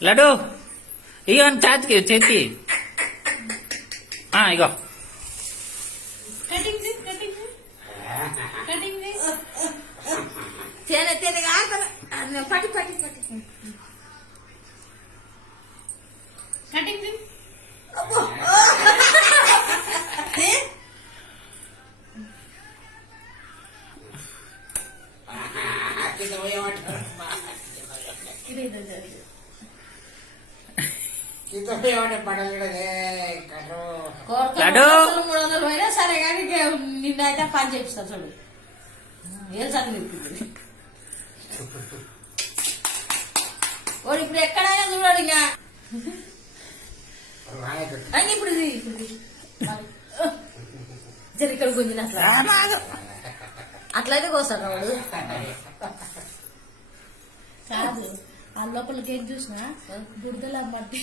లడ్డు ఇగో చేతికి చేతి ఇగో పట్టి పట్టి పట్టి కటింగ్ లడ్డు 300 పోయినా సరే కానీ నిన్నైతే పని చేపిస్తా చూడు ఏం చదివి వాడు ఇప్పుడు ఎక్కడైనా చూడాడు ఇంకా ఇప్పుడు ఇక్కడ గుంజిన అట్లయితే కోస్తాడు వాడు కాదు ఆ లోపలికి ఏం చూసినా బుడదలా మట్టి